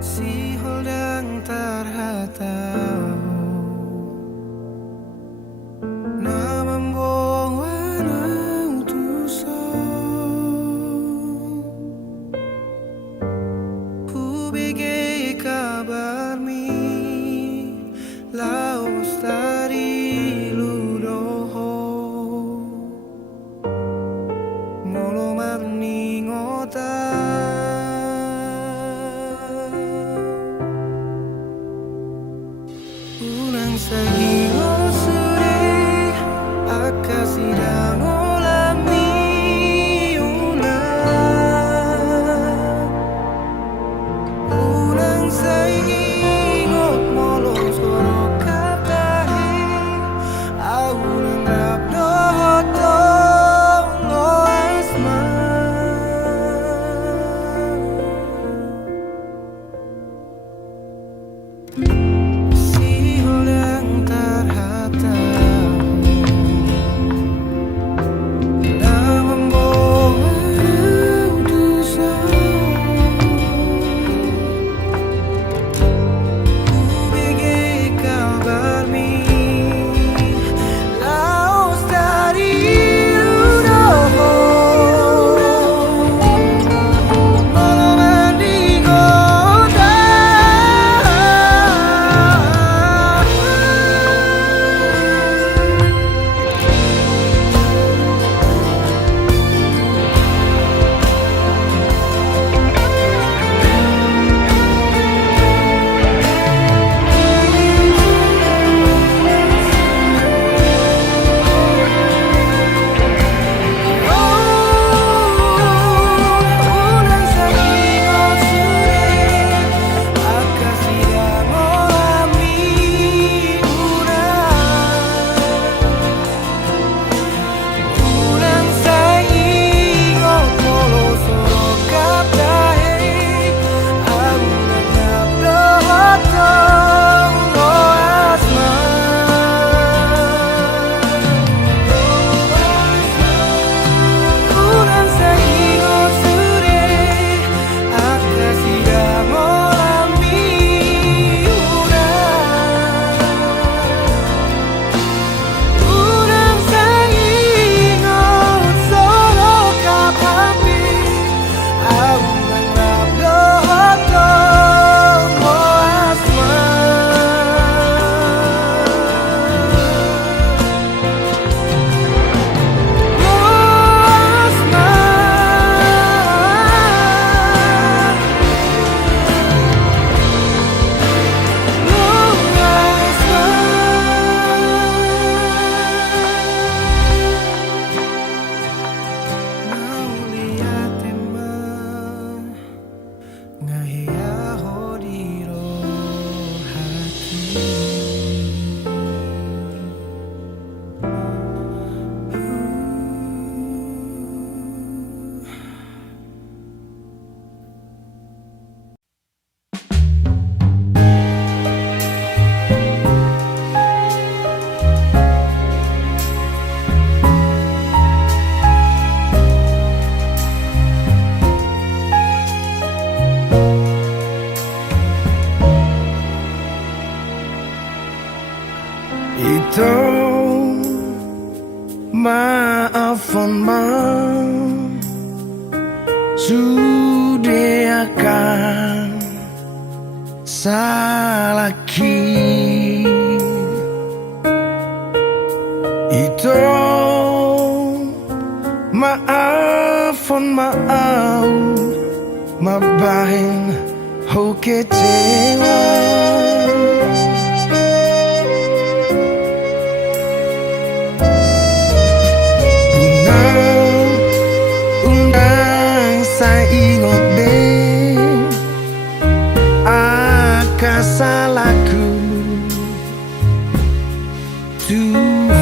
Si holdang terhatau na membuang utusan ku bigi kabar mi laus dari ludoho molo marni ngota unang sahingo suri akasidang ulami unang sahingo molong soro katahi unang rabdo hotong lo asma si holdang terhatau na membawa utusan ku bigi kabar mi laus dari ludoho malam mandi kota unang sahingo suri akasidang ulami unang sahingo molo soro kaptahe unang rabdo hotong lo asma unang sahingo suri akasidang ulami unang sahingo soro kapapi unang rabdo hotong lo asma Ito maafkan sudah akan salahki itu maafkan mabahin ho kecewa sa ingot din akasalahku Tuhan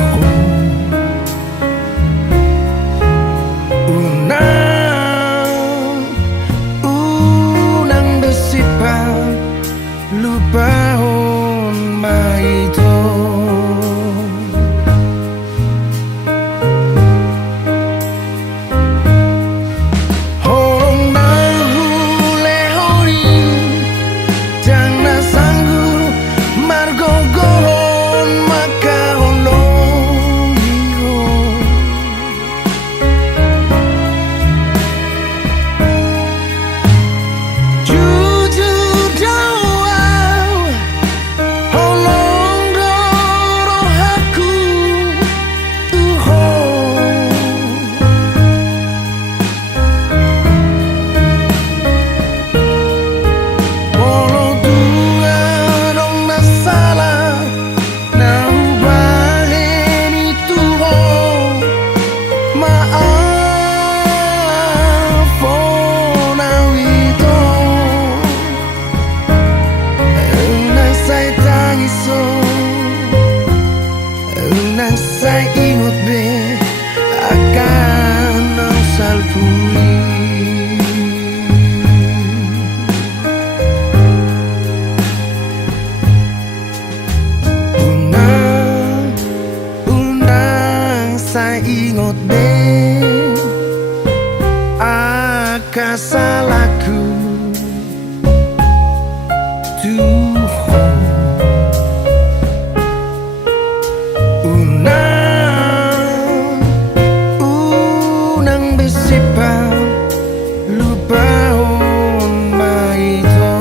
unang besipan lupa salahku Tuhan Unang besipa lupa maito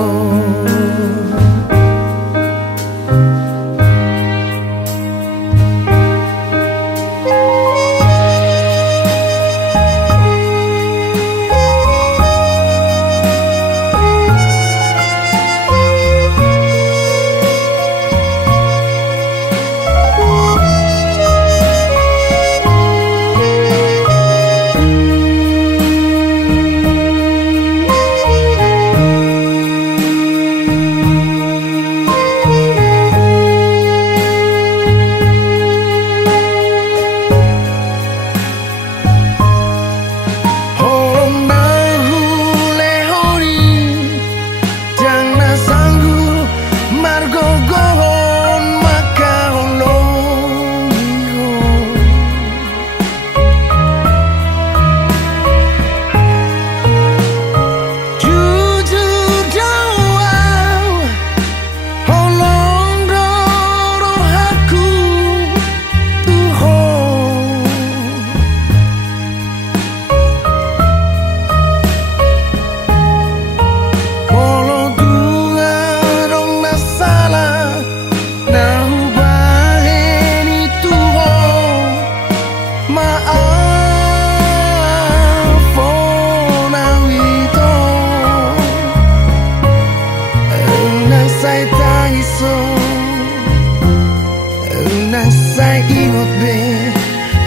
Saya ingat be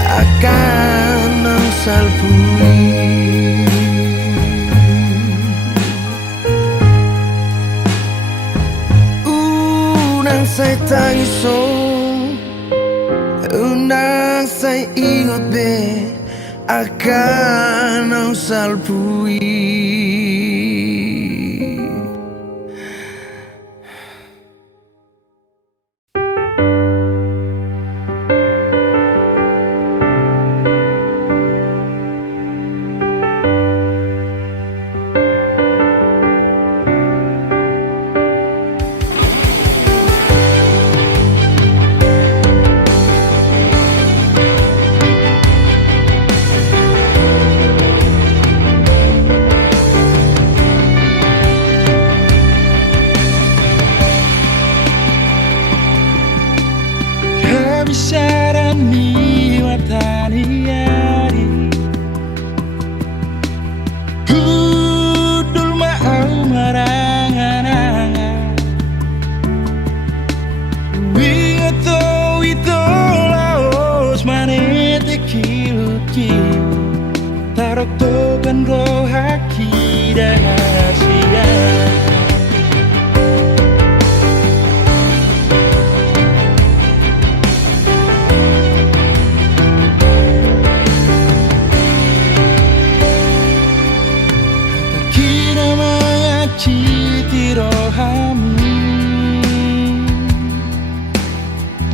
akan salpui Unang saya tangiso Unang saya ingat be akan salpui Kebisaran ni watani yari Kudul ma'au marangan Wingato ito laos manete kiluki Tarok tokan rohaki dahasia Citi rohami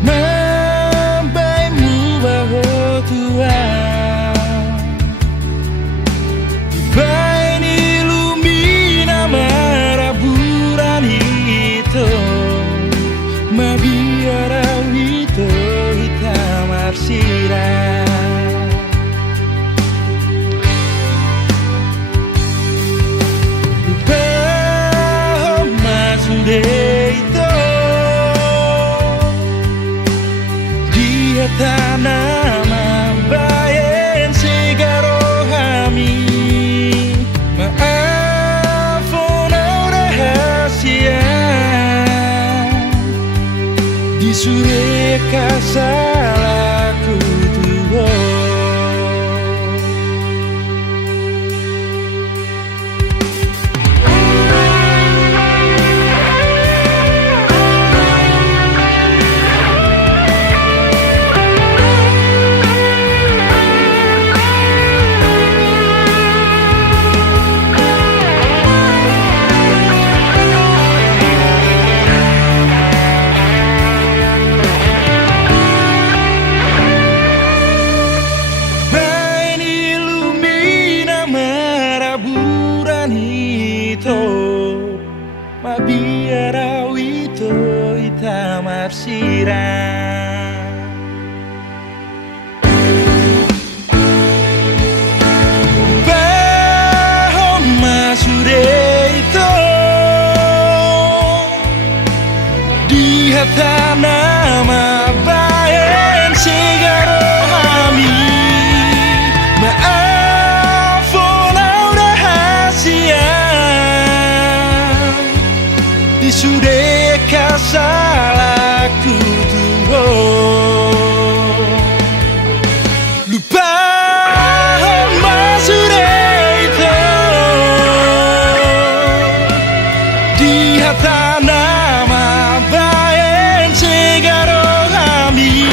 Membaimu baho Tuhan Bain ilumina maraburan itu Mabiara itu hitam arsira sudahkah salahku tuh lupa sudah itu di hata nama bayan segaro kami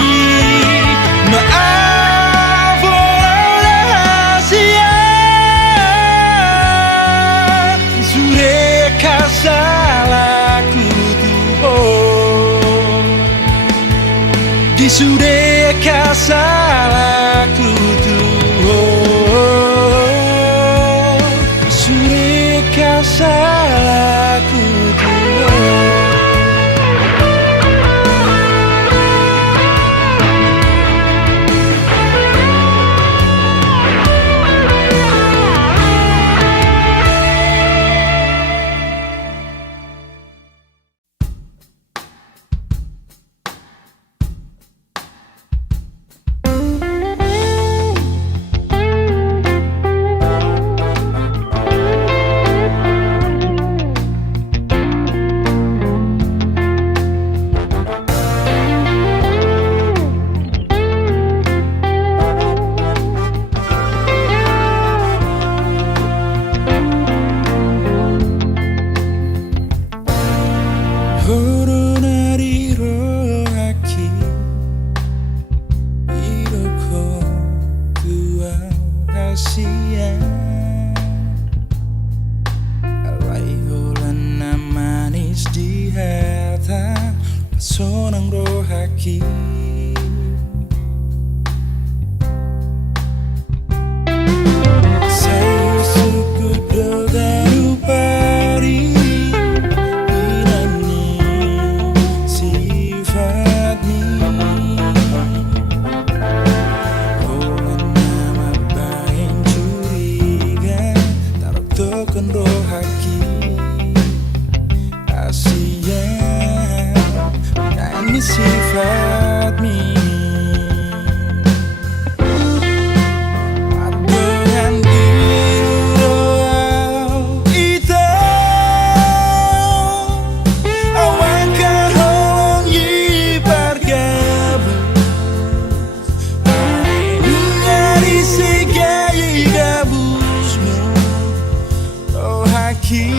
maaf walau rahasia sudahkah salahku tuh di sudahkah salahku tuh sudahkah salahku tuh sonang rohaki saya suku dogaru pari inani sifatni Oman nama bayan curiga taruh token rohaki Asia ini sifat mi dengan diri kita awakah holong yibar gabus hari segai gabusmu rohaki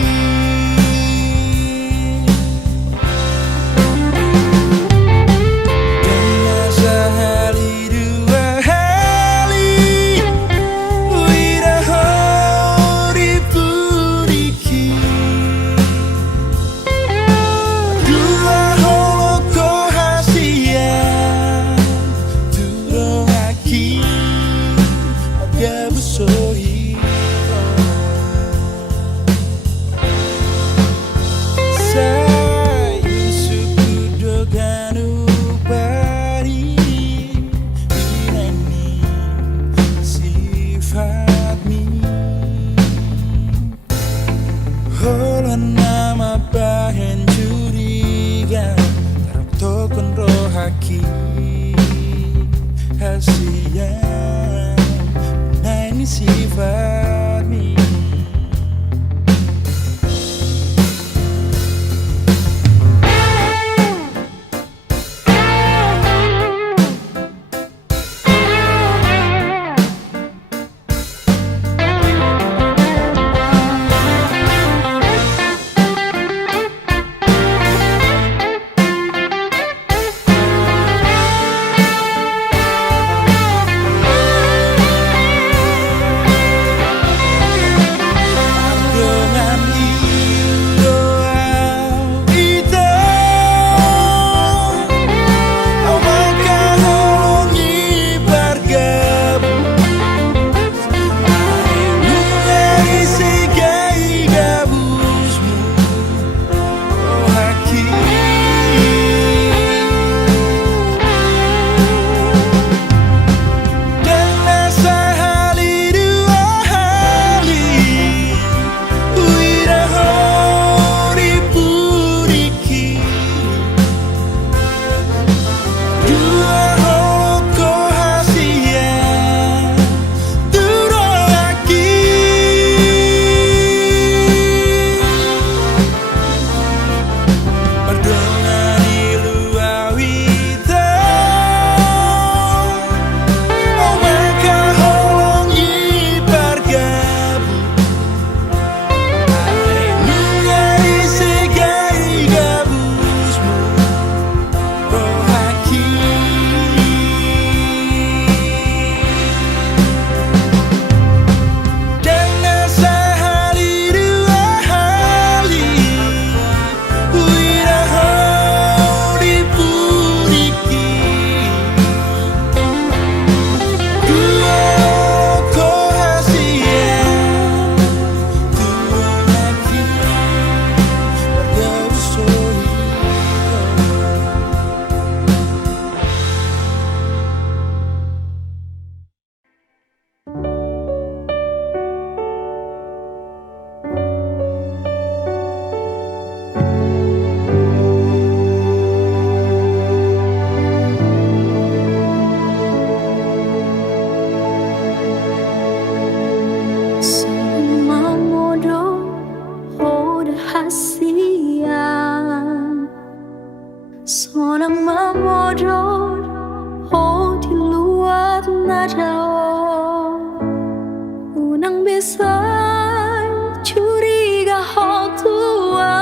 curiga ho tua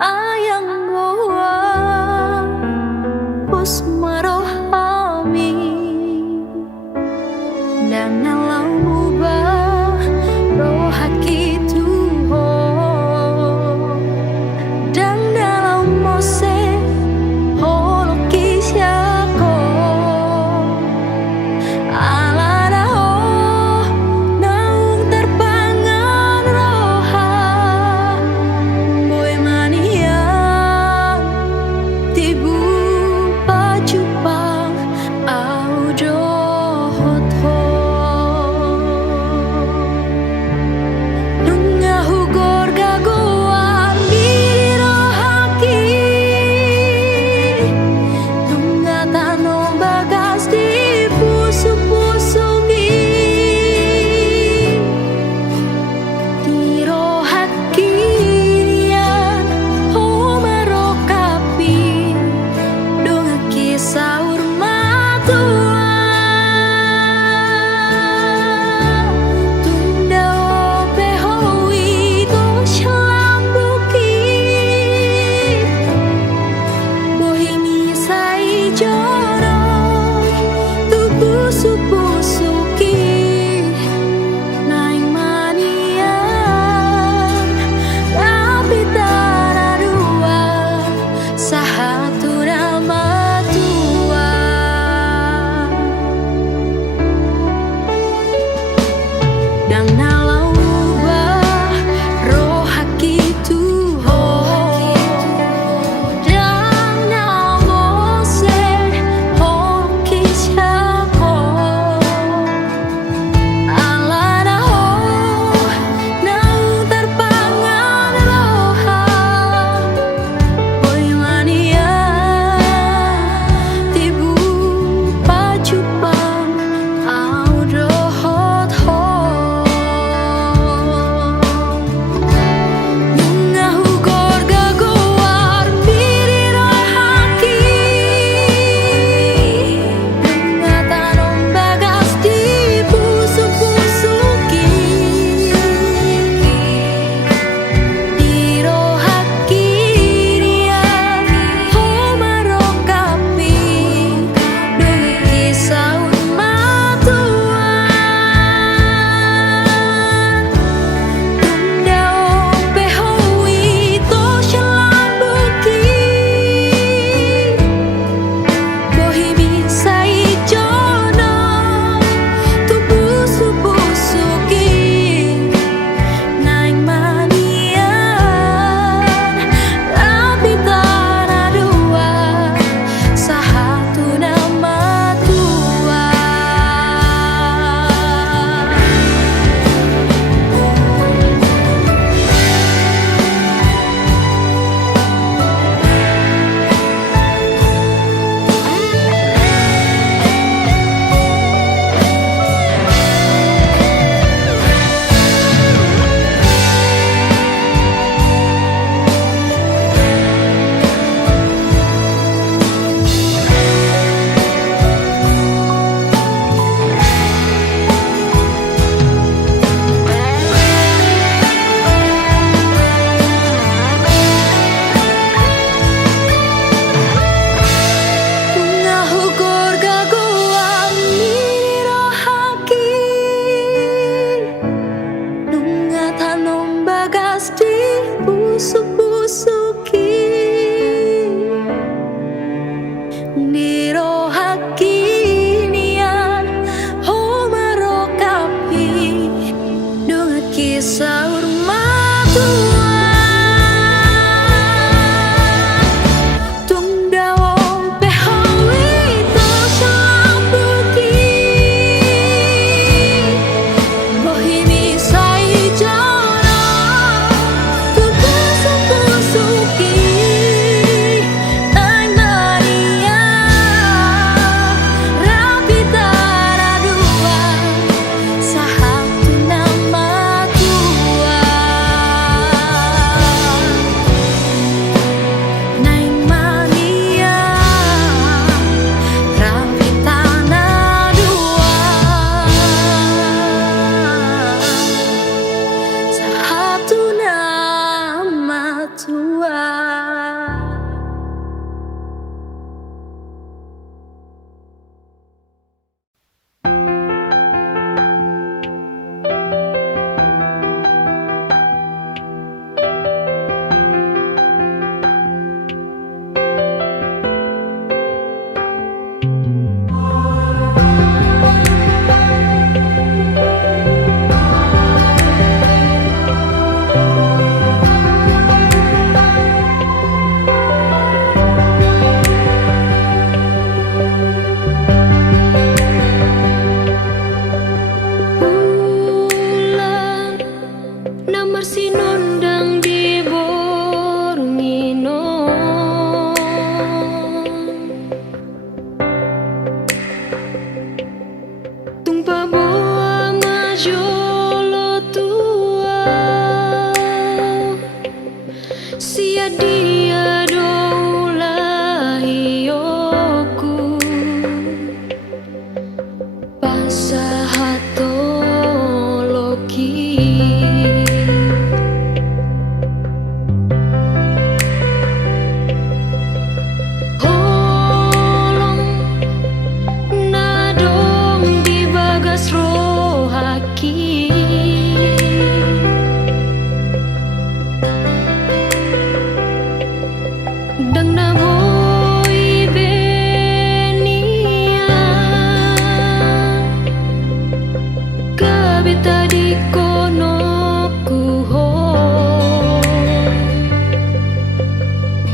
ayang goa pus marohami dan nalau mubah rohaki tuho dan dalam mose holoki syako alada ho naung terpangan roha boy mania tibu pacupang aujo hotho nunga hugor gagoan diri rohaki nunga tano bagas di pusu-pusuki di rohaki nian ho marokapi donga kisah urmatua tunda ope hoi to shalambuki bohimi sai joro tu pusu-pusuki naing manian tapi taradua sahatu nama tua dan nalau ubah rohaki tuho dan namose hoki syako alada ho naung terpangan roha boy mania tibu pacupang audo hotho nunga hugor gagoar diri rohaki nunga tanom bagas di pusu-pusuki di rohaki nian ho marokapi donga kisah urmatua tunda ope hoi to shalambuki bohimi sai jono tu pusu-pusuki naing manian tapi taradua sahatu nama tua nunga hugor gagoan diri rohaki nunga tanom bagas di pusu-pusuki di rohaki nian ho marokapi donga kisah urmatua tunda ope hoi to shalambuki bohimi sai joro tu pusu-pusuki naing manian rapi taradua sahatu nama tua Namar sinondang di bornginon Tumpa boa majolo tua Sia dia doulahi yoku Pasahato loki Holong nadong di bagas rohaki Dang naboi benian Kabita di kono kuho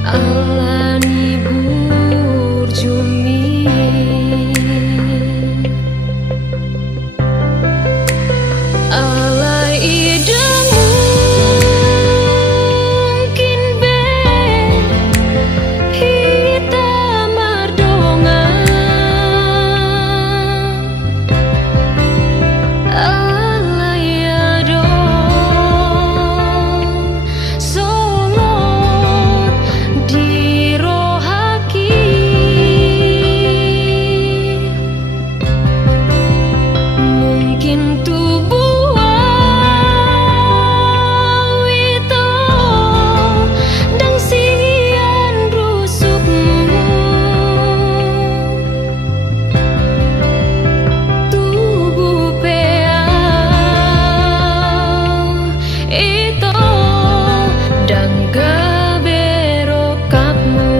Alani burjumi Alai idang mungkin be Hita mardongan Alai adong Solot di rohaki Mungkin tubuh wito Dan sian rusukmu Tubuh peang itu Dan gaberokapmu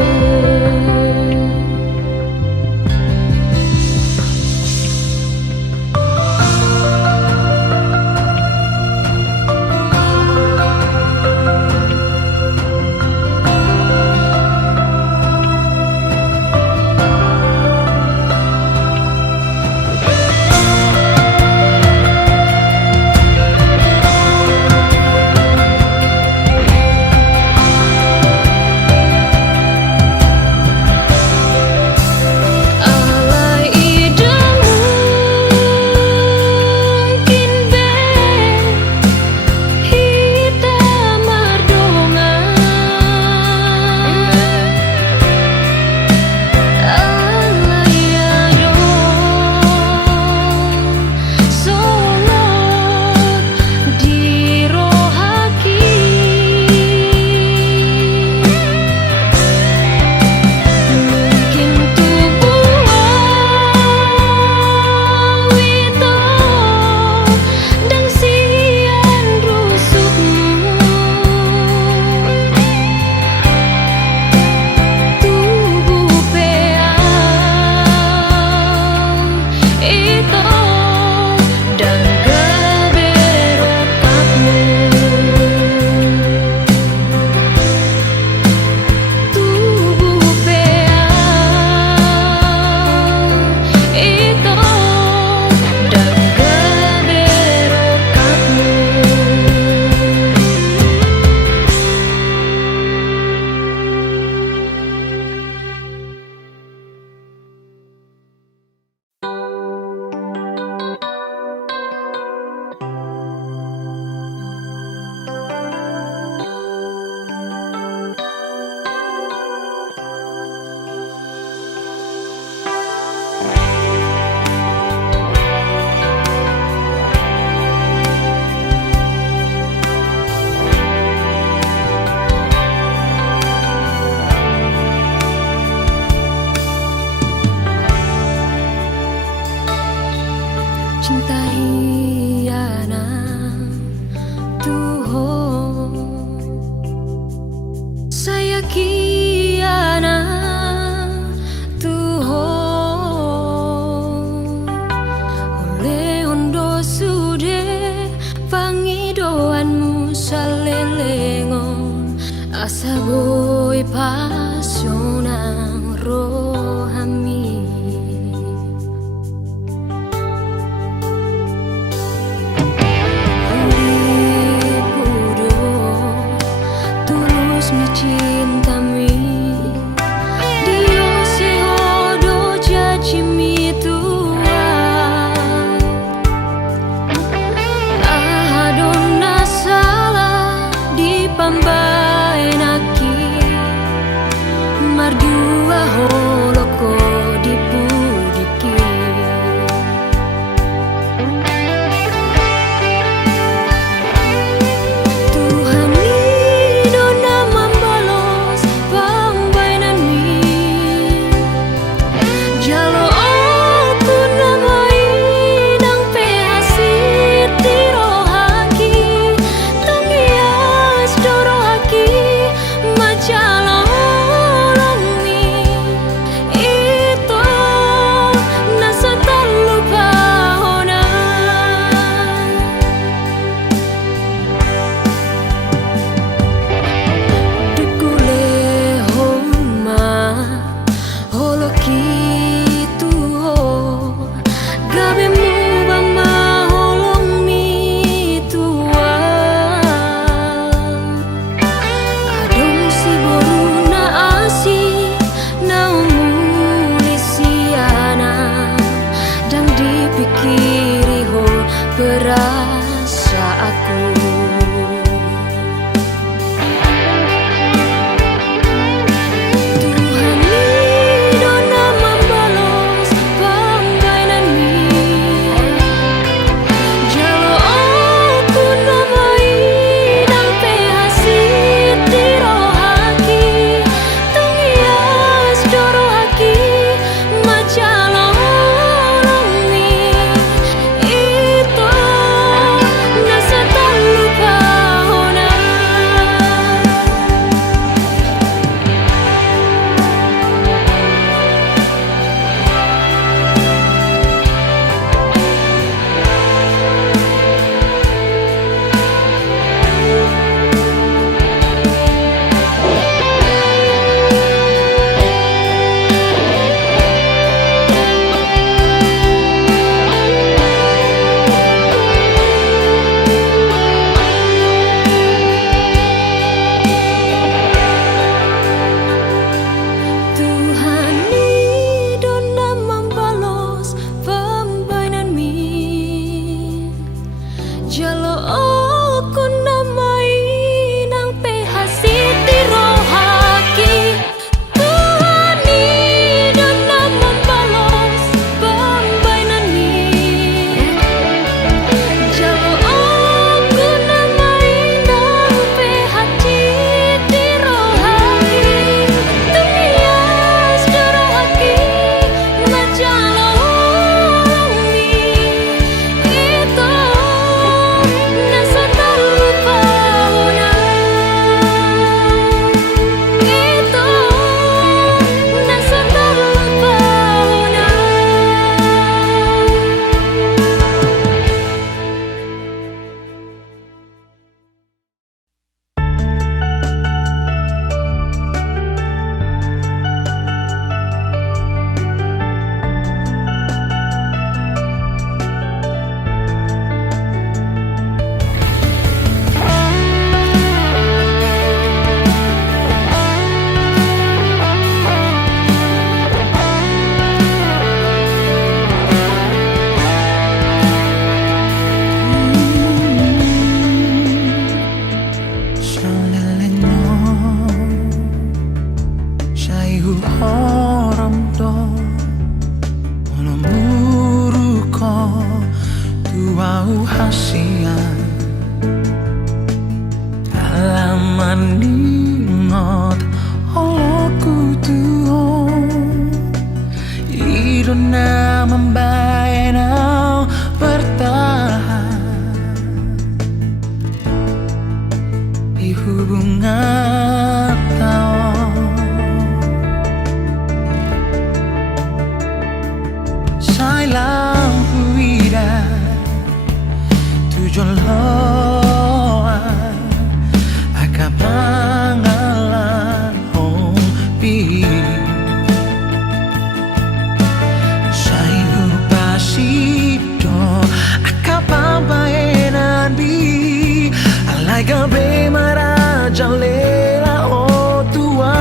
Alai idang mungkin be Hita mardongan Alai adong Solot di rohaki Mungkin tubuh wito Dan sian rusukmu Tubuh peang itu Dan gaberokapmu Tubuh peang itu Dan gaberokapmu Cinta hianat Tuhan Saya kianat Tuhan Oleh ondo sude Pangidoanmu salelengon Asa boy pasionang rohami Liku ningot aku tuh Iruna membayar bertahan di hubungan tao Sai lampu ida tujuan loan akan pangalan hompi Sai upasido akan pambayanan bi alai gabe maraja lela o tua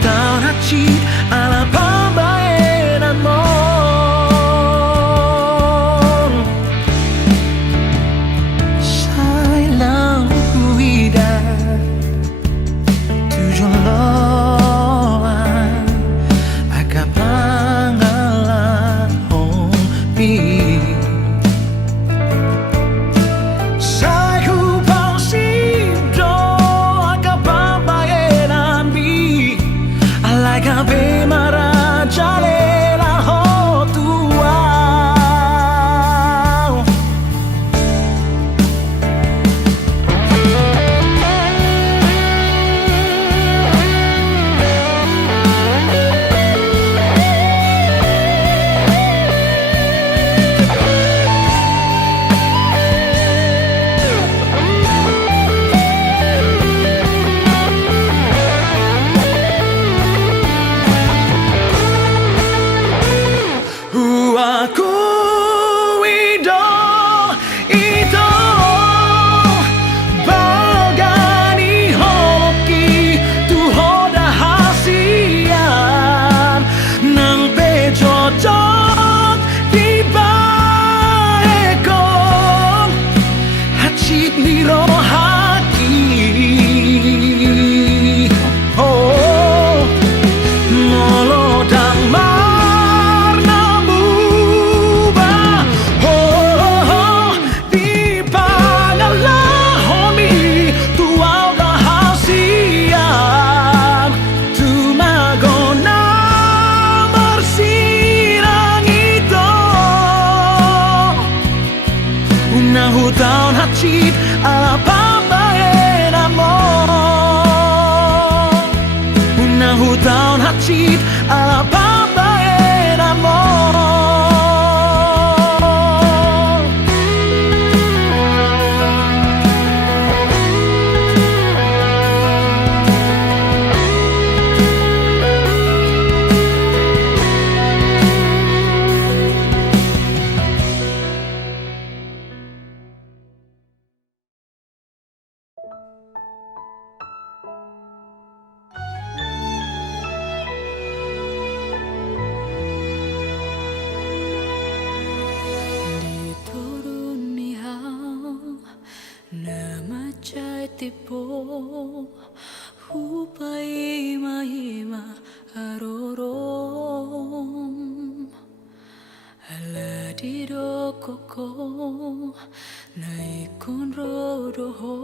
Tahun haji ala pambayanan mo Sai lang huida tujuan loan akan pangalan hompi Sai upasido akan pambayanan bi Gabe maraja lela ho tua Tahun haji ala pambayanan mo tahun haji ala pambayanan mo Tipo hupai mahima arorom ala dido koko naikun rodoho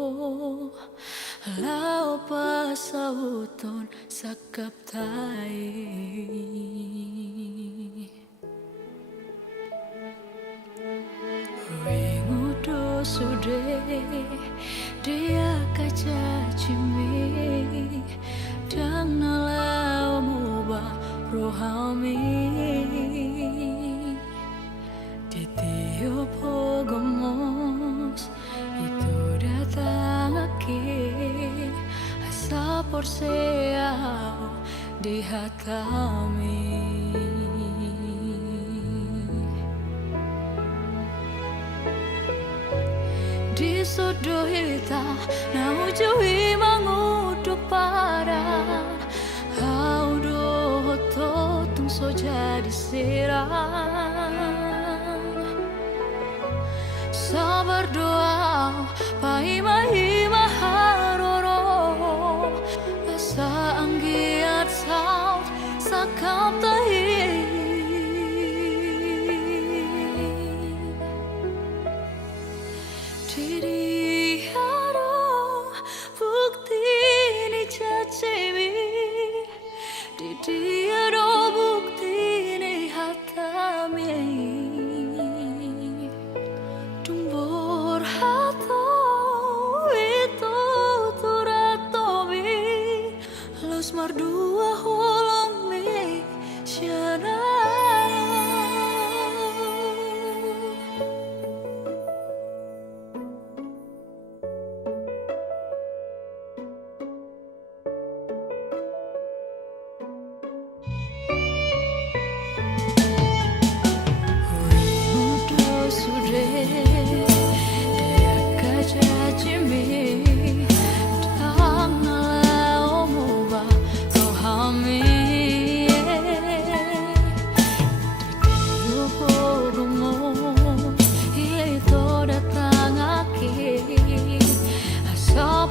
lao pasauton sakap tai Ringudo sude dia kaca cimi dan nalau mubah rohami Ayo pogamos itu datang aqui asa por seau di hatami di sodohita na ujui manguduk paran haudo totung so jadi serang sabar doa paima haroro asa anggiat saut sakap tahi diri haro bukti ni cacewi diri haro bukti ni hatami tumbur hato itu turatobi los mardua holong mi syana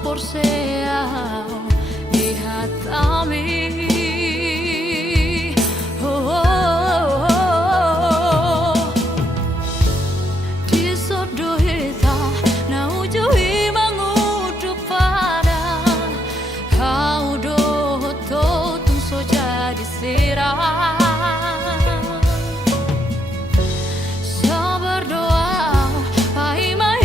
por seau di hatami di sodohita na ujui mangudup padan haudo totung so jadi serang sabar doa paima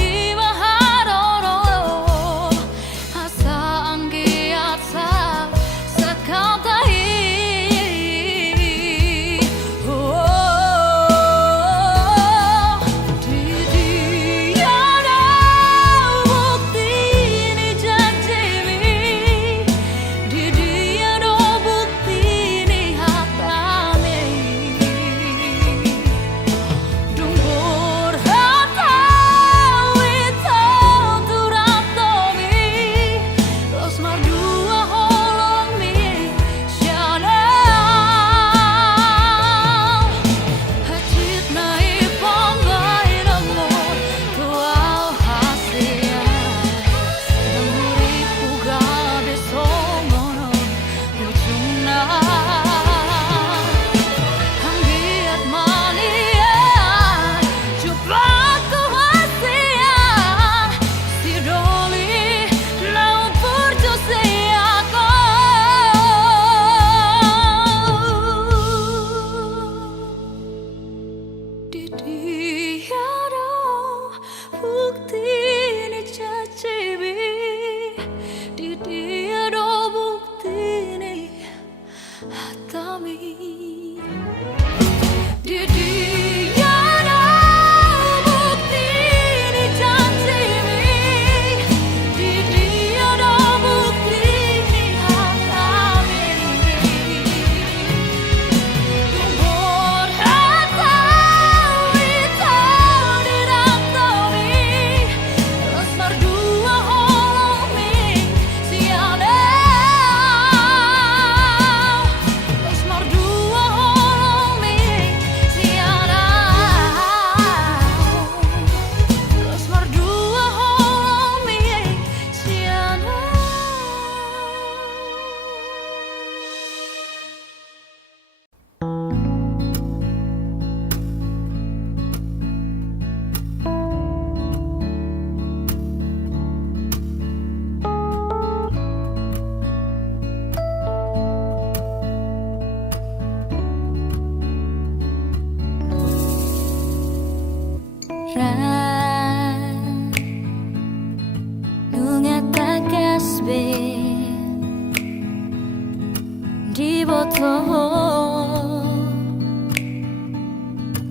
di botol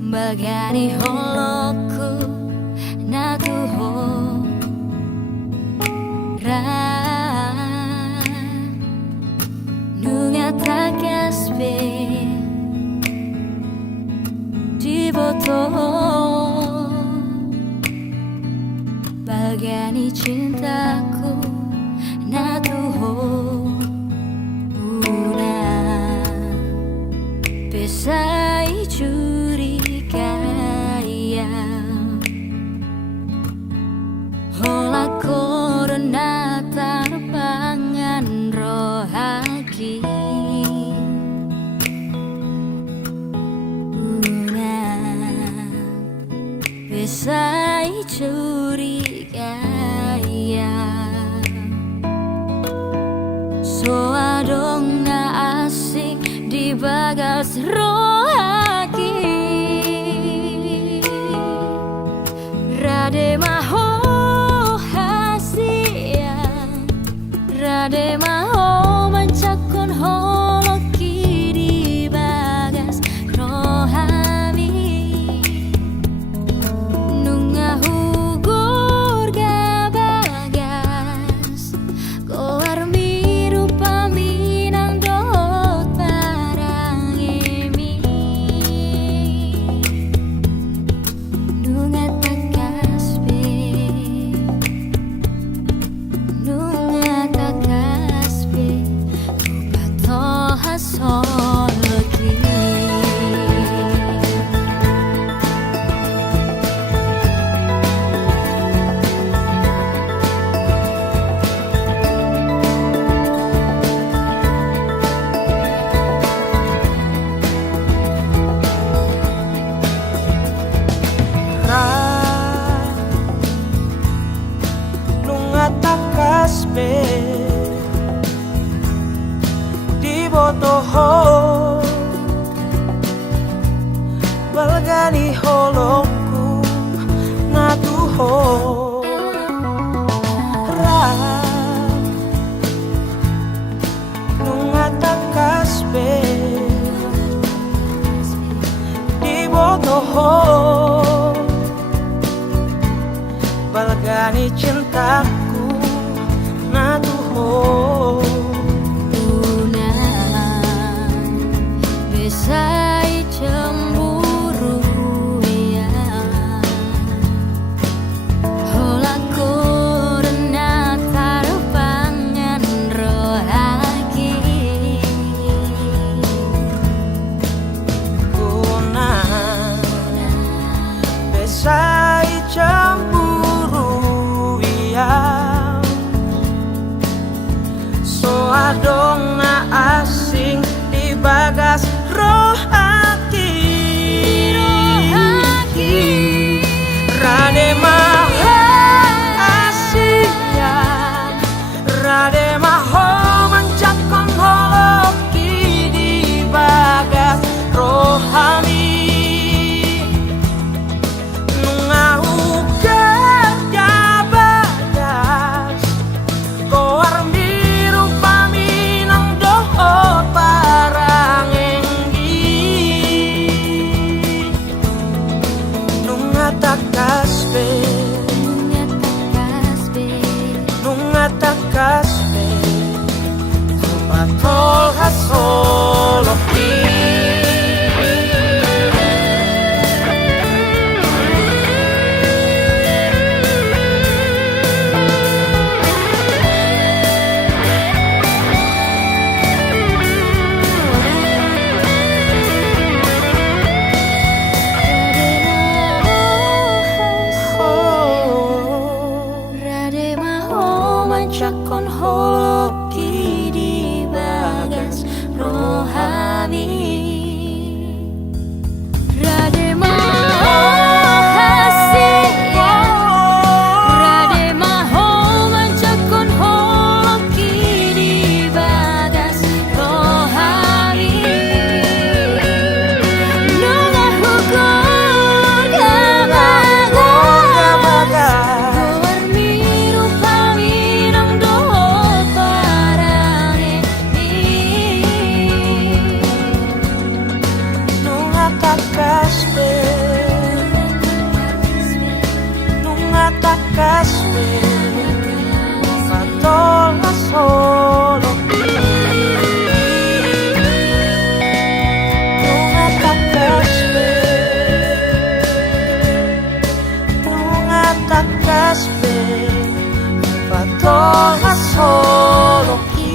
bagani holokku Nunga takasbe di botol bagani cintaku na tuho una pesai curiga hola corona tarpangan rohaki una pesai curiga so adong na asik di bagas rohaki rade maho hasia rade maho mencakun holoki di bagas rohami nunga hugur gabagas koar miru paminang dot parang emi nunga takasbe rupa toha soloki Nunga takasbe di botoho balgani holokku natuho nunga takasbe di botoho balgani cintaku natuho una besai cemburu ya hola korna tarpangan rohaki una besai cemburu ya so adong na asing di bagas rohaki rade maho asia rade maho mencakon holoki di bagas rohami nunga ugar gabagas koar miru paminang dohot parang enggi nunga takasbe patol hasoloki rade maho mencakun holoki di bagas rohani rade maho hasia rade maho mencakun holoki di bagas rohani nunga hugur gabagas koar miru paminang dohot parang emi nunga takasbe takasbe solo non attaccarsi, non attaccarsi, fatto solo chi.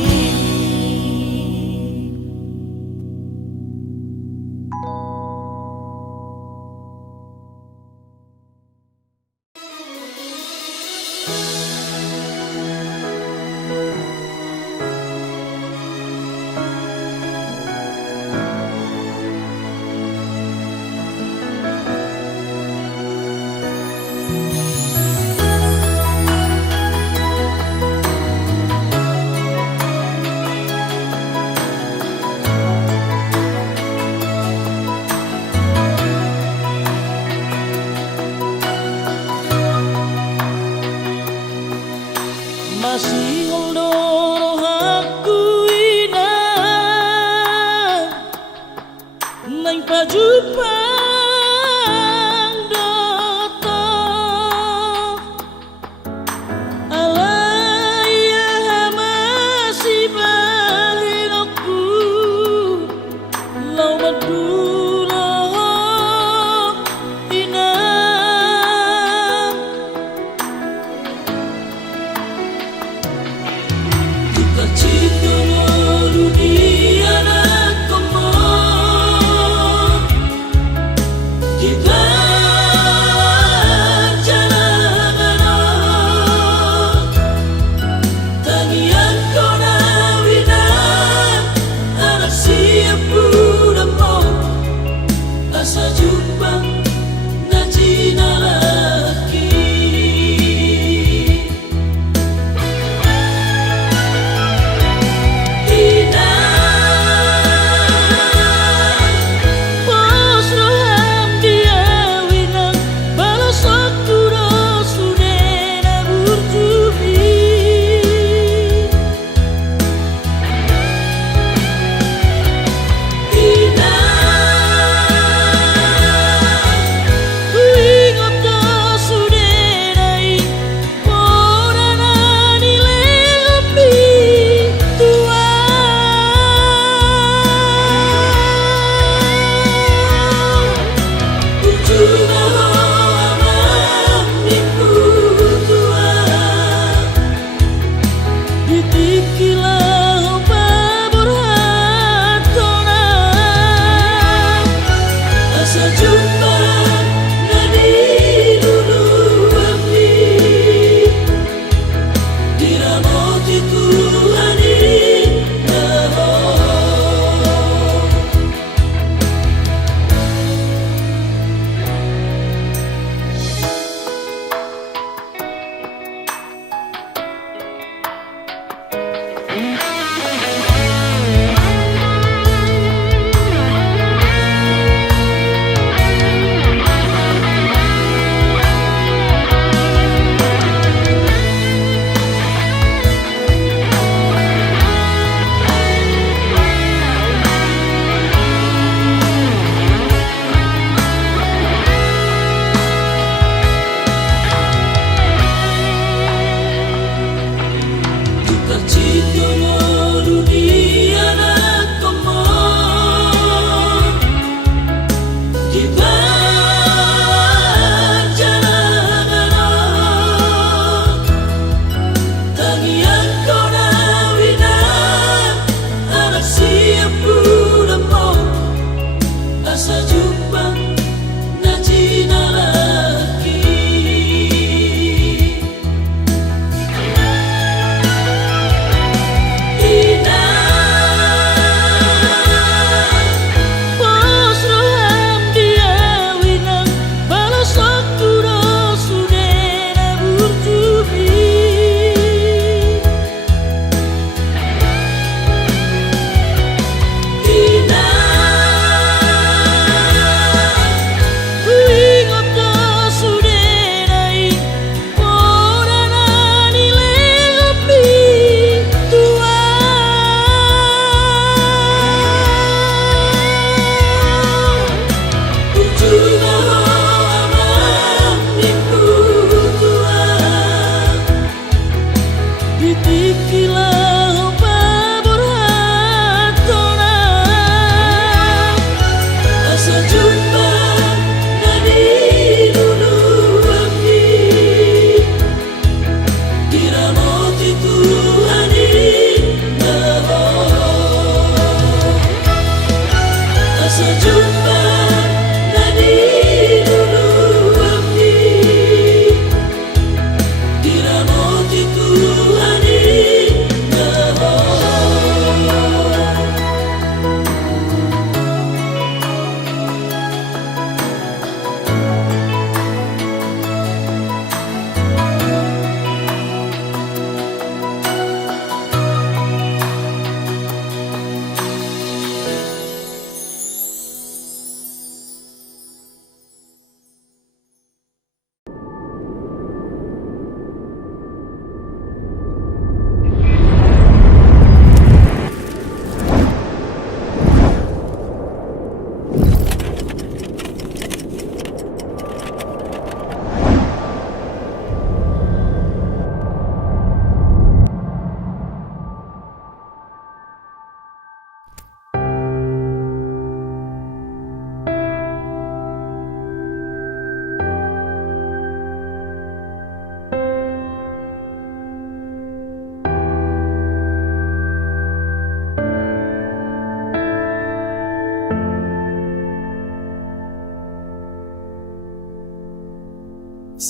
Masih ngondoro aku ina nang pajupang doto alaya masih balik aku lau maduro ina Cita dunia nak komo kita jalan tangian kona wina anak siap udah mau sejumpa nadi dulu api diramoti Tuhan indah.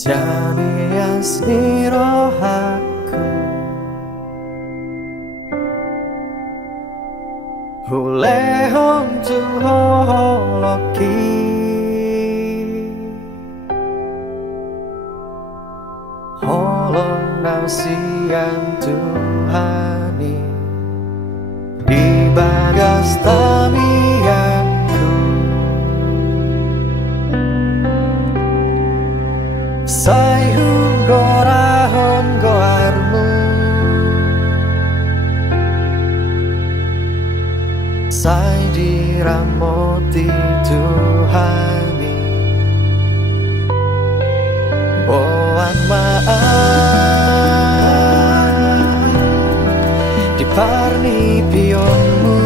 Jani asni rohaku Hule hong tu holoki Holong nasian Tuhani Di bagas tamiaku Sai hugorahon goarmu Sai diramoti Tuhani Boan maaf Diparni pionmu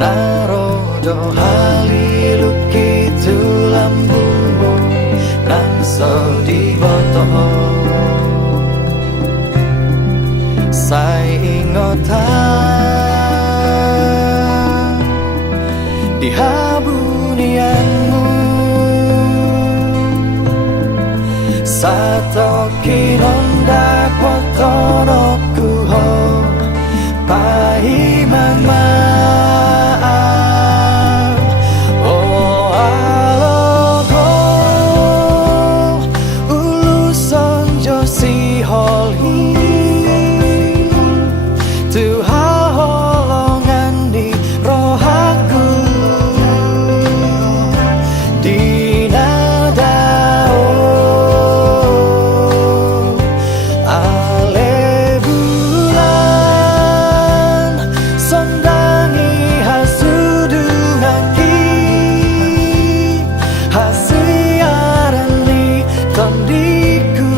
Narodo haliluki tulambumu Nangso di botol Sai ingotan Di habunianmu Satoki nonda potonoku ho Pai mama Oh alogo Uluson josi holhi Tuhan holongan di rohaku Di nadao Ale bulan Sondangi hasudungaki Hasiaran li tondiku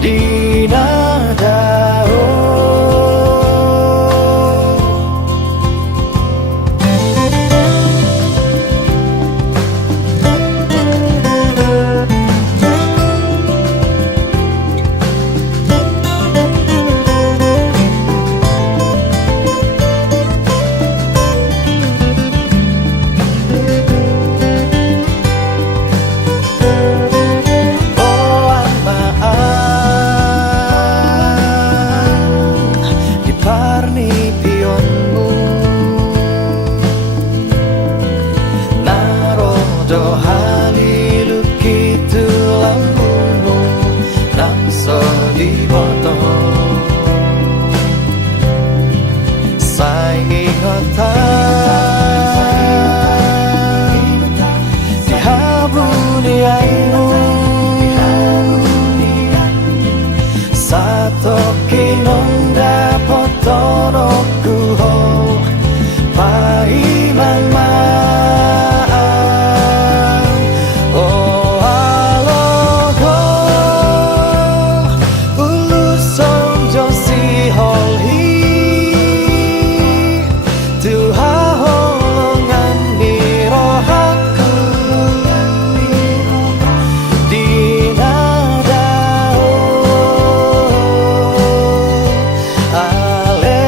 Di nadao Boan maaf Diparni pionmu Narodo haliluki tulambumu Nangso di botol Sai ingotan Di habunianmu Satoki nonda potonoku ho Pai mama Oh alogo Uluson josi holhi Tuhan holongan di rohaku Di nadao Ale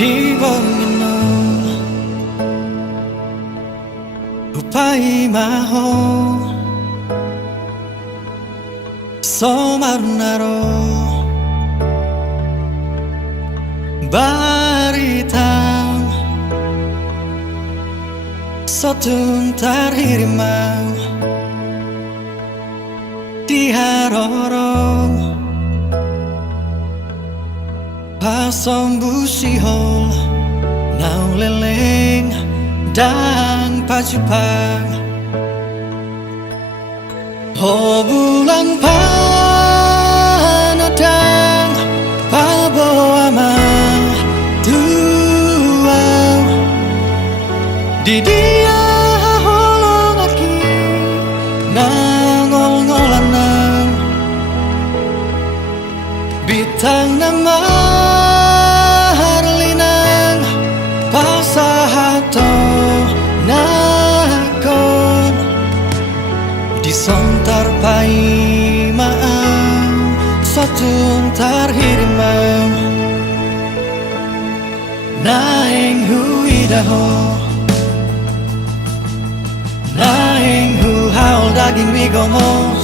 di bengenong upai maho somarnaro baritang sotung tarhirimau di harorong pasong busihol nau leleng dan pacupang oh bulan panadang paboama tuang di dia holong aki nangol-ngolanang bitang nama harlinang pasahato nakon disontar pai maang satung tarhirimau naeng huidaho naeng hu haul daging migomos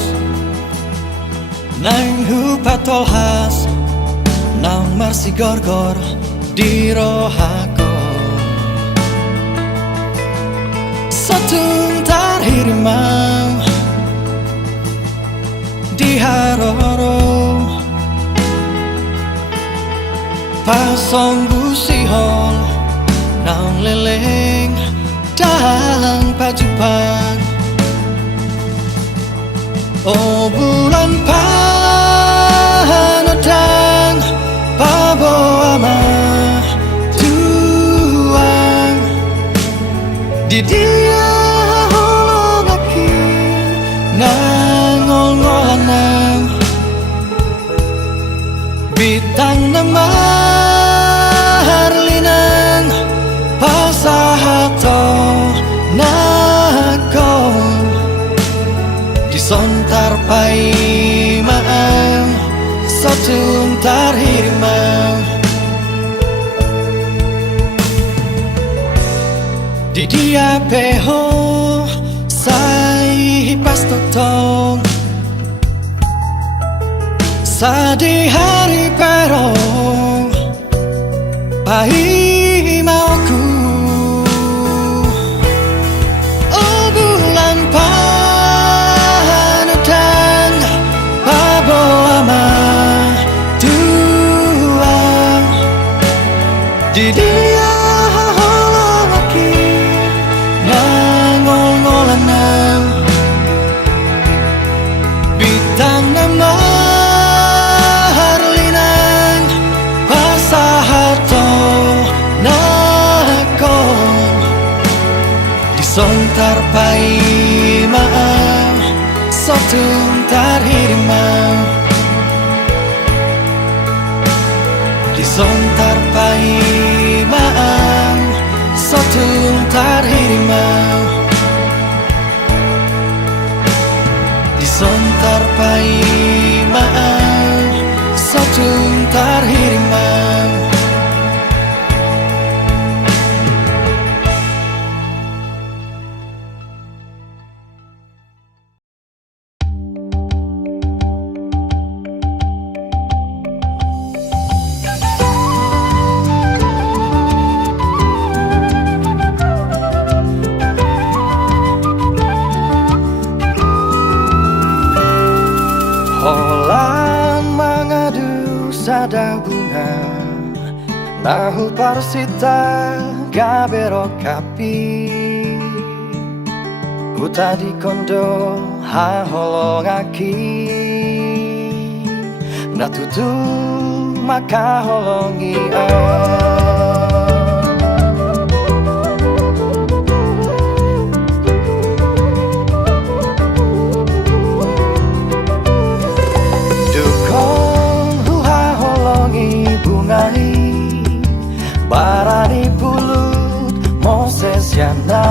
naeng hu patolhas nang marsi gorgor di rohako satung tarhirimau di haroro pasong busihol nang leleng dalang pacupang oh bulan panadang paboama tuang di dia holong aki nangol-ngolanang bitang nama harlinang pasahato nakon disontar pai maang satung tarhirimau di dia peho sai pastotong sadi hari perong pai mauku oh bulan panadang paboama tuang di dia holong aki nangol-ngolanang bitang nama harlinang pasahato nakon disontar pai maang satung tarhirimau disontar pai maang satung tarhirimau disontar pai maang satung tarhirimau Holang mangadu sada bunga nahu parsita gabero kapi uta di kondo ha holong aki natutu maka holongi barani pulut Moses yana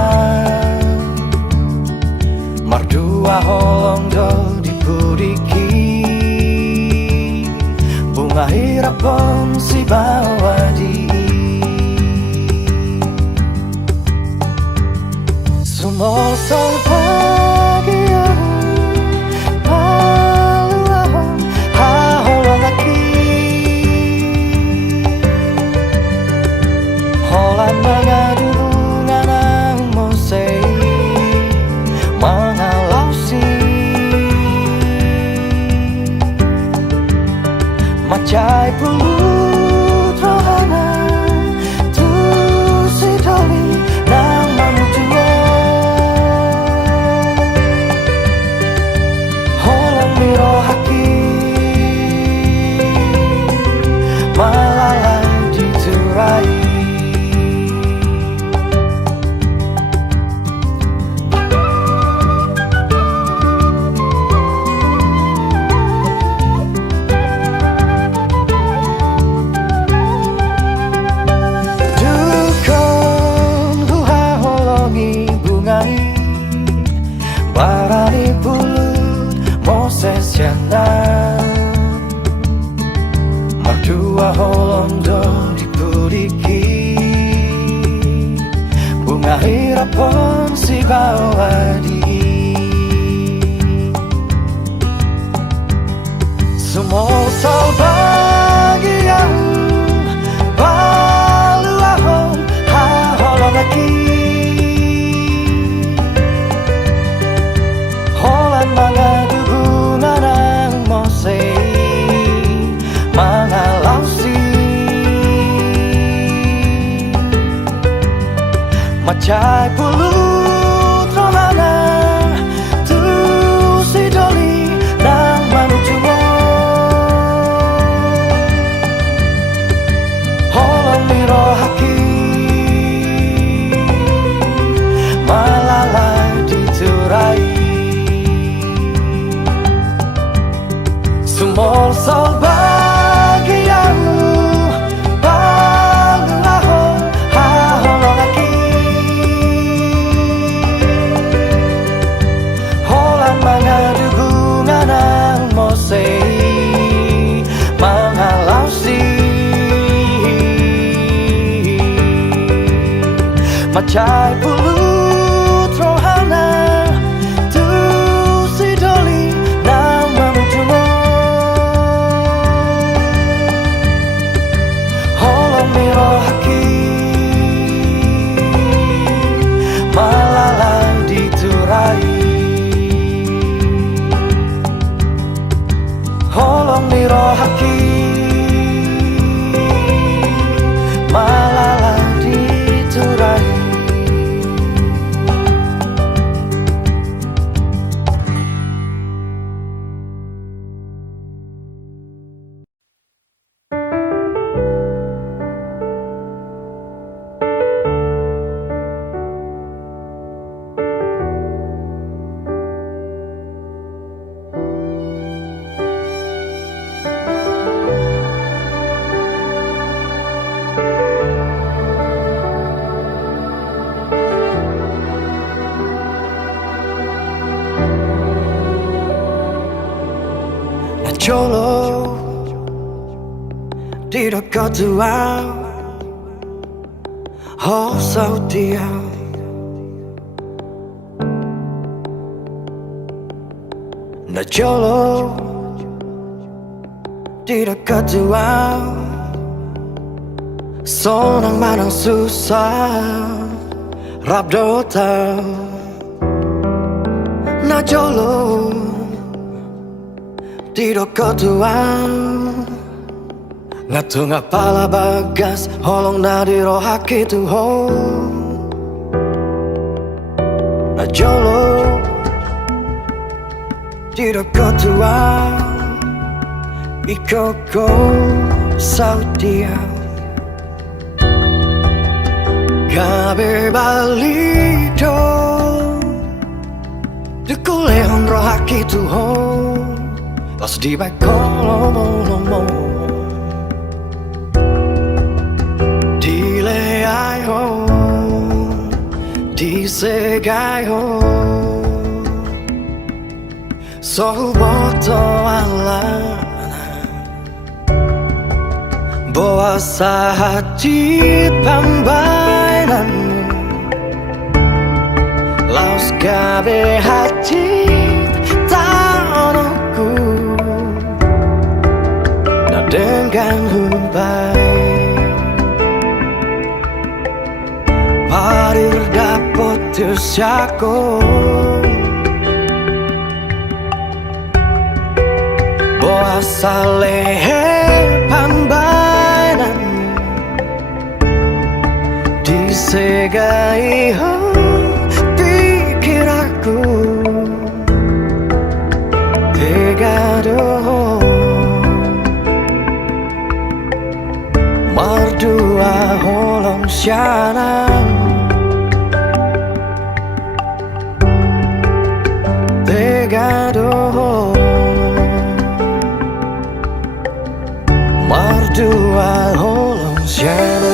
mardua holong do dipudiki bunga hirapon si bawadi Sumosol pagi paluahon haholong aki holan mengadu nganang mosei mangalausi macai pulu trohana tu si doli nang mamutuo holan miro haki malalai diturai barani bulut Moses Yana Mardua holondo dipuriki bunga hirapon si bawadi Sumosol bagi yang baluahon haholong aki mangadu bunga nang mosei mangalausi macai pulu trohana tu si doli nang manujumo holong miro haki malalai diturai Sumosol bagi yang baluahon haholong aki holan mangadu bunga nang mosei mangalausi macai pulu trohana tu si doli nang mamujumo miro haki malalai diturai holong miro haki malalai diturai Jolo di dekat tua oh sautia na jolo di dekat tua sonang manang susah rabdota na jolo Tiro kotuan ngatunga pala bagas holong nadiro haki tuho na jolo tiro kotuan ikoko saudia gabe balito dekuleon ro haki tuho Los di bakolomo Dilei ho Disegai ho Sohuboto alana Boa sahati pambainan Laos kabeh hati tanahku nah dengan humbai parir dapot tiusyaku boa salehe pambainan disegai pikir aku tegado mardua holong syanam tegado mardua holong syanam.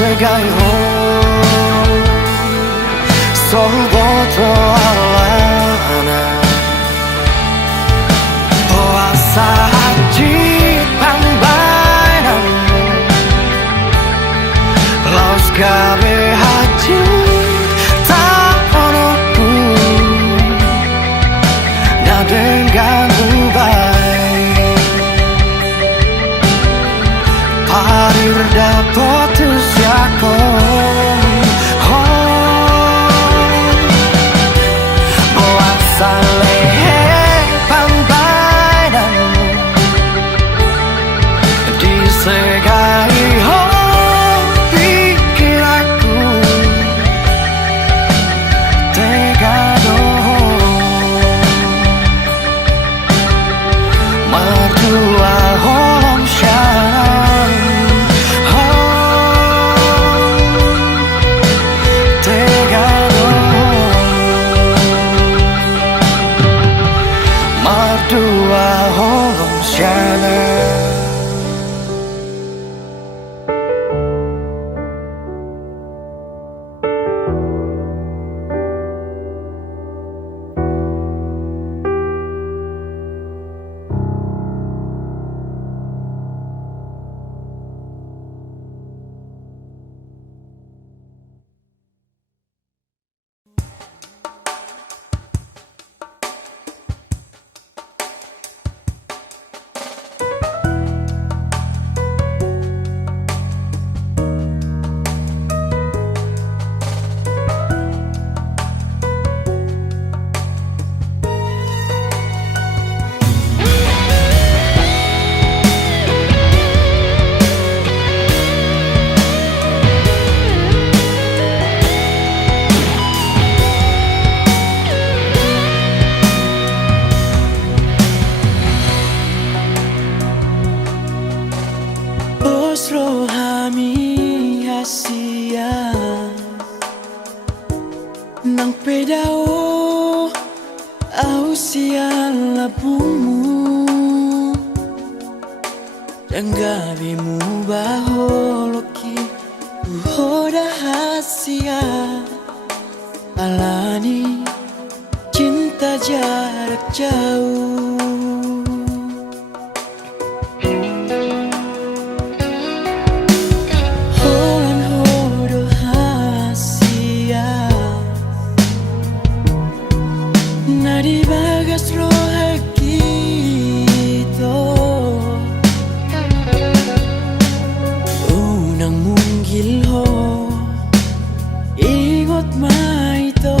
Segai ho soboto alana puasa haji pambainan laos gawe haji tak onoku na dengan ubai parir dapot aku buat salehe pambainan disegai pikir aku tegado mardua holong syanam mardua holong syanam. Rohami hasia nang pedao au siang labumu dan gabimu baholoki uhoda hasia alani cinta jarak jauh. Di bagas roh kita unang munggil ho ingot maito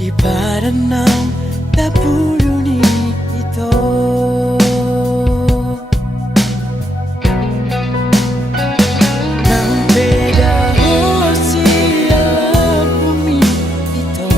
di padanang tapuluni ito nang beda ho siya bumi ito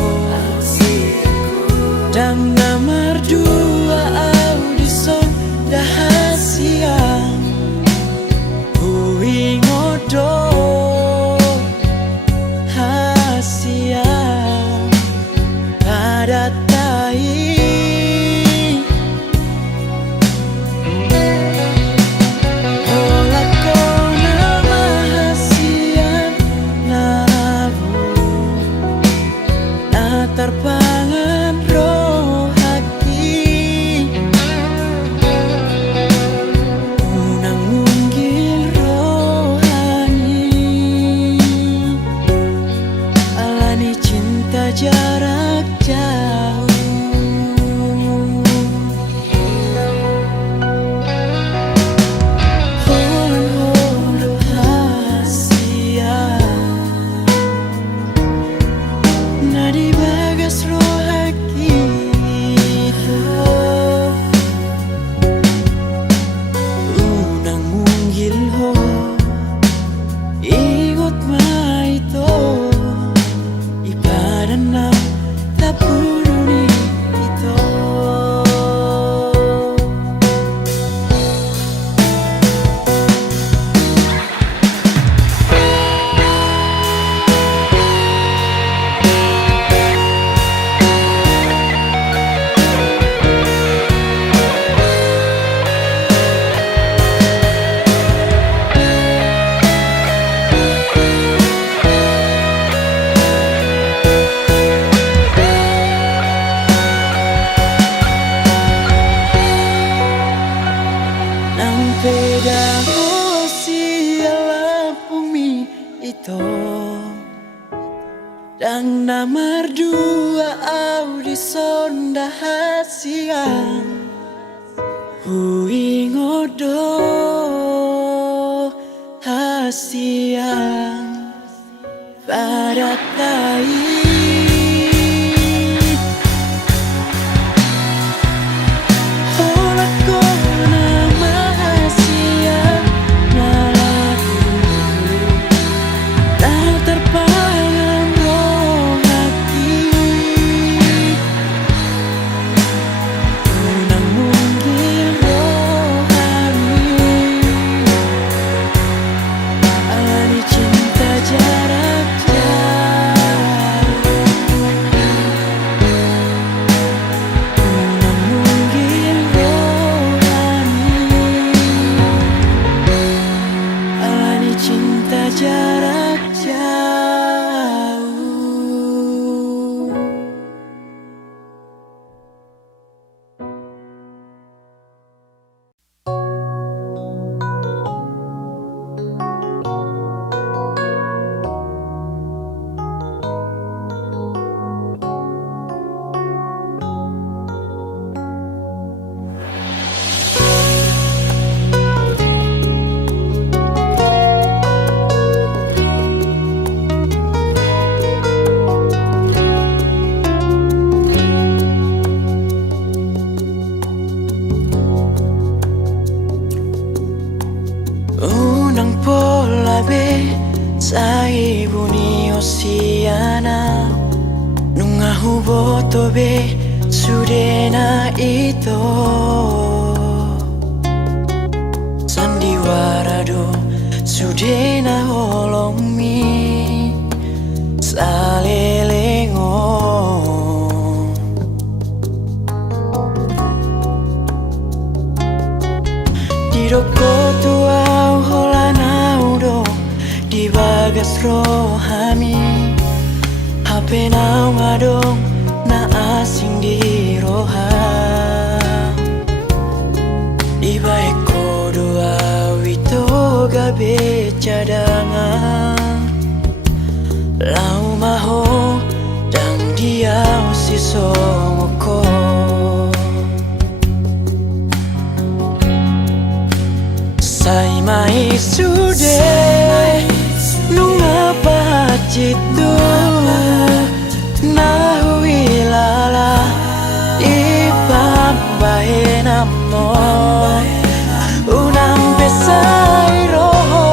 itu dan nomor dua audison dahasian hui ngodo hasian pada tai jarak jauh. Unang pola be sa ibuni osiana nunga huboto be sudena ito sandiwara do sudena holongmi salelengo diroko tua di bagas rohami hape nau ngadong na asing di roha di baik doa wito gabe cadangan lau maho dan dia si songoko sai mai sude nunga pacitu nahui lala ipambahe namo unang besai roho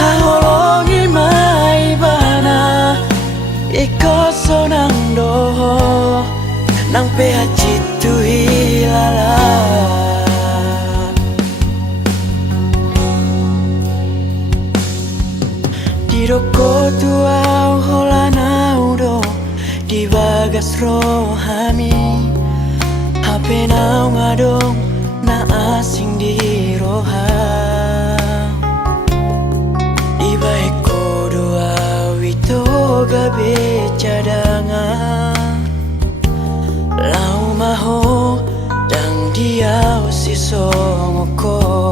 haholongi mai bana iko sonang doho nang pacitu hilala diroko tua holana udo di bagas rohami hape nau ngadong na asing di roha di baik doa wito gabe cadangan lau maho dan dia si songoko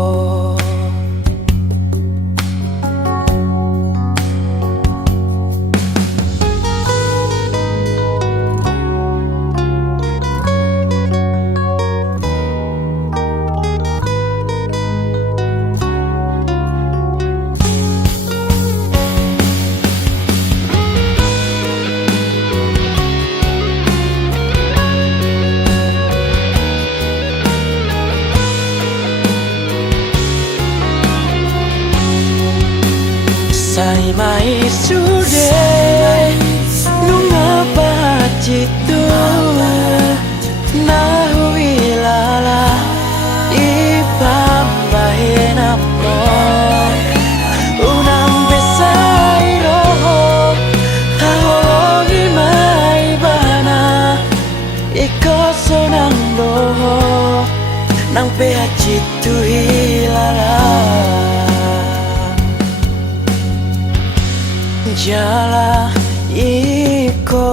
sai mai sude nunga pacitu nahui lala ipambahe namo unang besai roho haholongi mai bana iko sonang doho nang pacitu hilala jala iko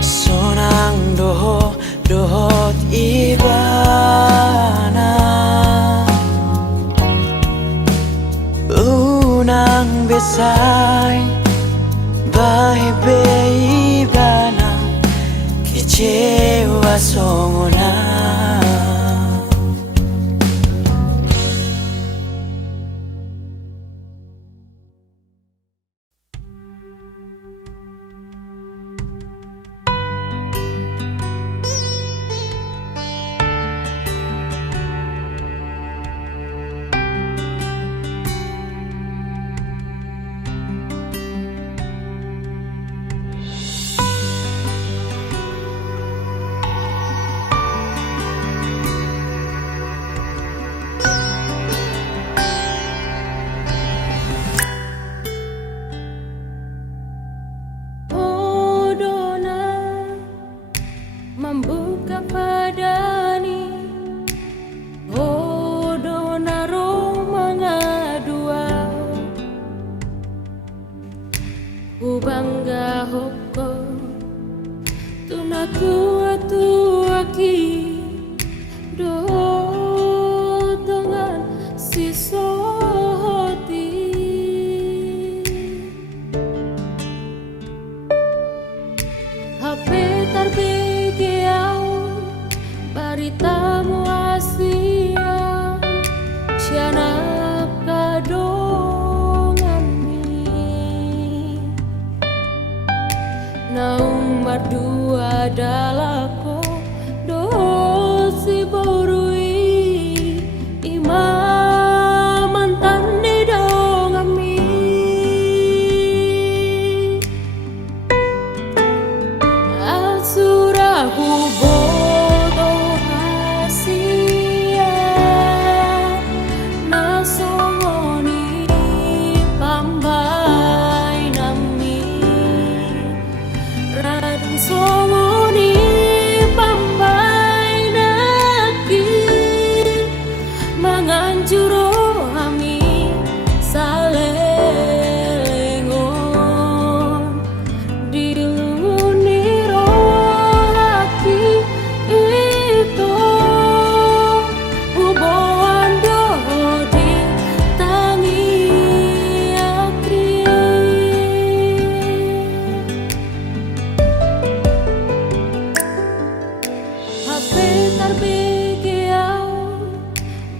sonang doho dohot ibana selesai baik-baik bana kecewa songona. Membuka padani Odona romangadua Ubangga hoko Tuna tua tua ki Do dengan si sohoti HP tarbi baritamu asia sianak kadongan mi naung mardua dalako dosi borui imam mantan di dongan mi asurahu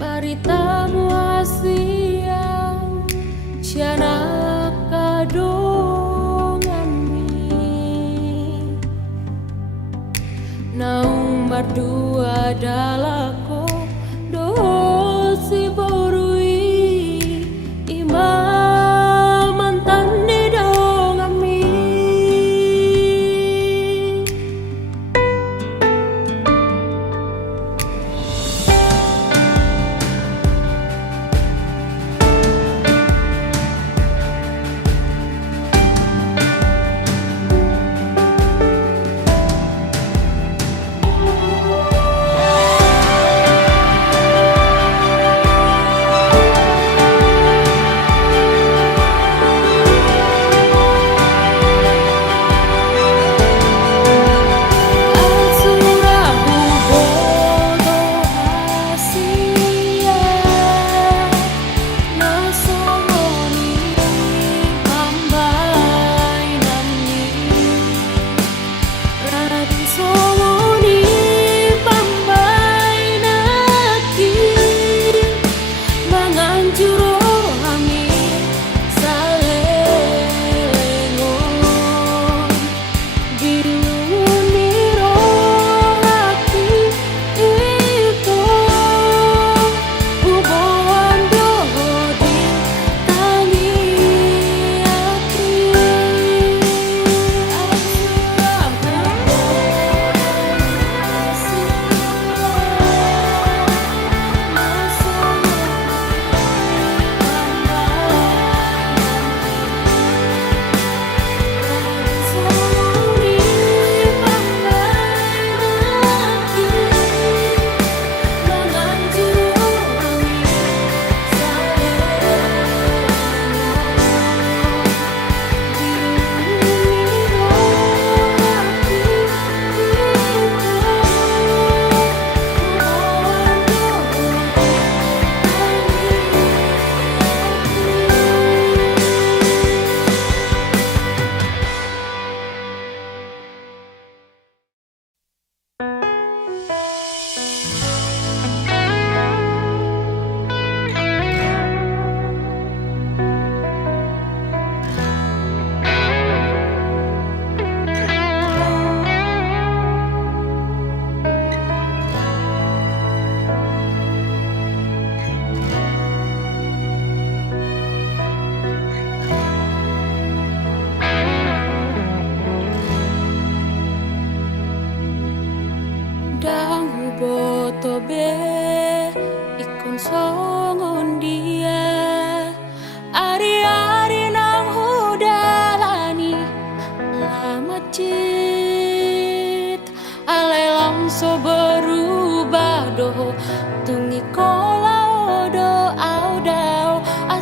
baritamu asia sianak kadongan mi naung mardua dalako dosi borui imam mantan di dongan mi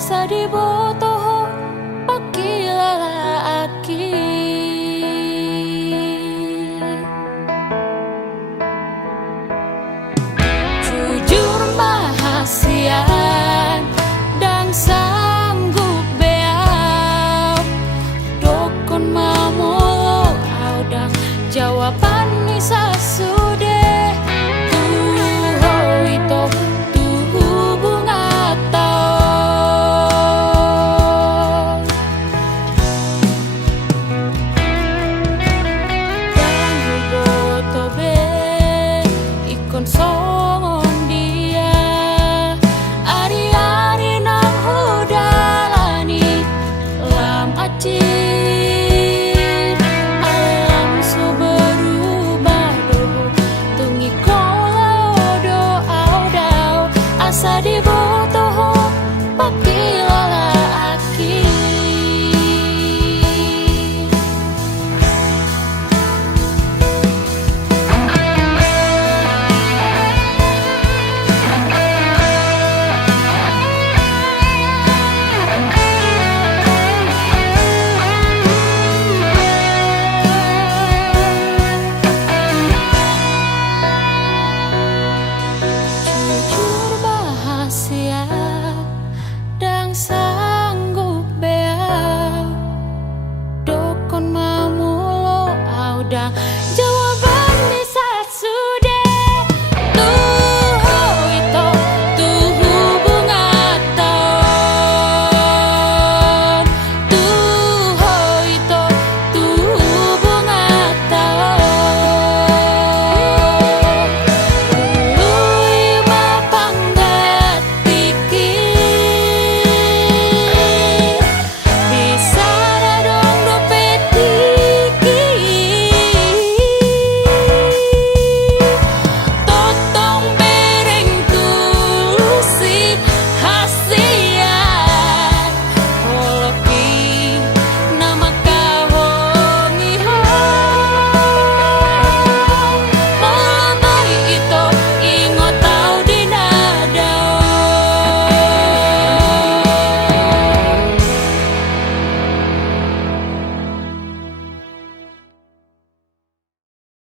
Sadibo